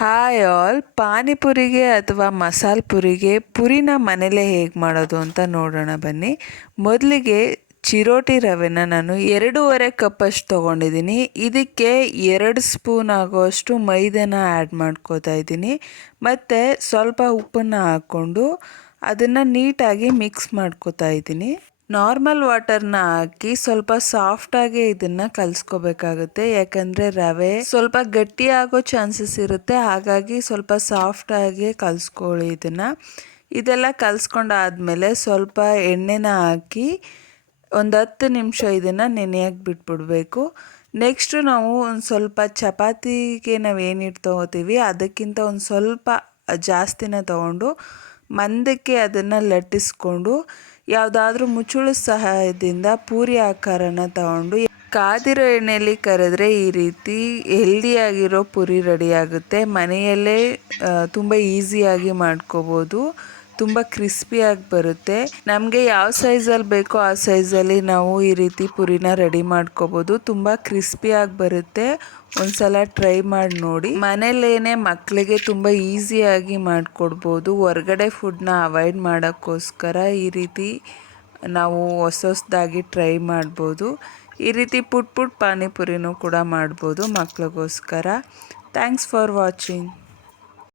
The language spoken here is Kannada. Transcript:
ಹಾಯ್ ಆಲ್, ಪಾನಿಪುರಿಗೆ ಅಥವಾ ಮಸಾಲೆ ಪುರಿಗೆ ಪುರಿನ ಮನೇಲೇ ಹೇಗೆ ಮಾಡೋದು ಅಂತ ನೋಡೋಣ ಬನ್ನಿ. ಮೊದಲಿಗೆ ಚಿರೋಟಿ ರವೆನ ನಾನು 2.5 ಕಪ್ಪಷ್ಟು ತೊಗೊಂಡಿದ್ದೀನಿ. ಇದಕ್ಕೆ 2 ಸ್ಪೂನ್ ಆಗೋಷ್ಟು ಮೈದಾನ ಆ್ಯಡ್ ಮಾಡ್ಕೋತಾ ಇದ್ದೀನಿ. ಮತ್ತು ಸ್ವಲ್ಪ ಉಪ್ಪನ್ನು ಹಾಕ್ಕೊಂಡು ಅದನ್ನು ನೀಟಾಗಿ ಮಿಕ್ಸ್ ಮಾಡ್ಕೋತಾ ಇದ್ದೀನಿ. ನಾರ್ಮಲ್ ವಾಟರ್ನ ಹಾಕಿ ಸ್ವಲ್ಪ ಸಾಫ್ಟಾಗಿ ಇದನ್ನು ಕಲಿಸ್ಕೋಬೇಕಾಗುತ್ತೆ. ಯಾಕಂದರೆ ರವೆ ಸ್ವಲ್ಪ ಗಟ್ಟಿಯಾಗೋ ಚಾನ್ಸಸ್ ಇರುತ್ತೆ, ಹಾಗಾಗಿ ಸ್ವಲ್ಪ ಸಾಫ್ಟಾಗಿ ಕಲಿಸ್ಕೊಳ್ಳಿ ಇದೆಲ್ಲ ಕಲಿಸ್ಕೊಂಡಾದ್ಮೇಲೆ ಸ್ವಲ್ಪ ಎಣ್ಣೆನ ಹಾಕಿ ಒಂದು 10 ನಿಮಿಷ ಇದನ್ನು ನೆನೆಯಕ್ಕೆ ಬಿಟ್ಬಿಡಬೇಕು. ನೆಕ್ಸ್ಟು ನಾವು ಒಂದು ಸ್ವಲ್ಪ ಚಪಾತಿಗೆ ನಾವೇನಿಟ್ಟು ತೊಗೋತೀವಿ ಅದಕ್ಕಿಂತ ಒಂದು ಸ್ವಲ್ಪ ಜಾಸ್ತಿನ ತೊಗೊಂಡು ಮಂದಕ್ಕೆ ಅದನ್ನು ಲಟ್ಟಿಸ್ಕೊಂಡು ಯಾವುದಾದ್ರೂ ಮುಚ್ಚುಳ ಸಹಾಯದಿಂದ ಪೂರಿ ಆಕಾರನ ತಗೊಂಡು ಕಾದಿರೋ ಎಣ್ಣೆಯಲ್ಲಿ ಕರೆದ್ರೆ ಈ ರೀತಿ ಹೆಲ್ದಿಯಾಗಿರೋ ಪುರಿ ರೆಡಿಯಾಗುತ್ತೆ. ಮನೆಯಲ್ಲೇ ತುಂಬ ಈಸಿಯಾಗಿ ಮಾಡ್ಕೋಬೋದು, ತುಂಬ ಕ್ರಿಸ್ಪಿಯಾಗಿ ಬರುತ್ತೆ. ನಮಗೆ ಯಾವ ಸೈಜಲ್ಲಿ ಬೇಕೋ ಆ ಸೈಜಲ್ಲಿ ನಾವು ಈ ರೀತಿ ಪುರಿನ ರೆಡಿ ಮಾಡ್ಕೋಬೋದು. ತುಂಬ ಕ್ರಿಸ್ಪಿಯಾಗಿ ಬರುತ್ತೆ. ಒಂದು ಸಲ ಟ್ರೈ ಮಾಡಿ ನೋಡಿ. ಮನೇಲೇನೆ ಮಕ್ಕಳಿಗೆ ತುಂಬ ಈಸಿಯಾಗಿ ಮಾಡಿಕೊಡ್ಬೋದು. ಹೊರ್ಗಡೆ ಫುಡ್ನ ಅವಾಯ್ಡ್ ಮಾಡೋಕ್ಕೋಸ್ಕರ ಈ ರೀತಿ ನಾವು ಹೊಸದಾಗಿ ಟ್ರೈ ಮಾಡ್ಬೋದು. ಈ ರೀತಿ ಪುಟ್ ಪಾನಿಪುರಿನೂ ಕೂಡ ಮಾಡ್ಬೋದು ಮಕ್ಕಳಿಗೋಸ್ಕರ. Thanks for watching.